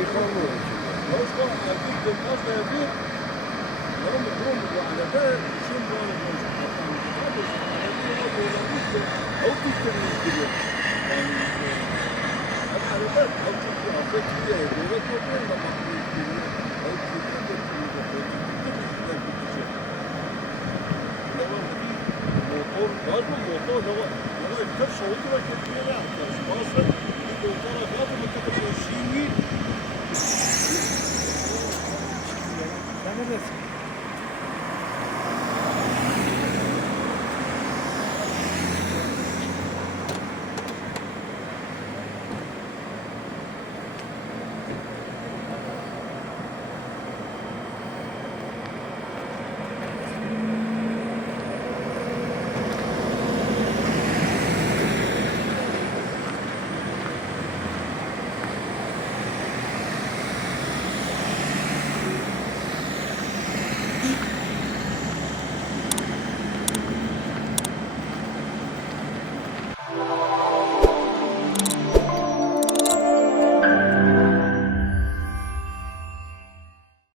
şey kalmıyor içinde. Başka erkek dönmez de bir yarım kurum bu arada için bu arada abi arada dolanmış da o tuttuğunu istiyor. Yani arada o tuttuğu afet diye devlet yapıyor da bakıyor istiyor. O tuttuğu da motor var mı motor hava. Ama bir soğuk vakit diye yapıyor. Bazı bir motora kadar mı kadar şey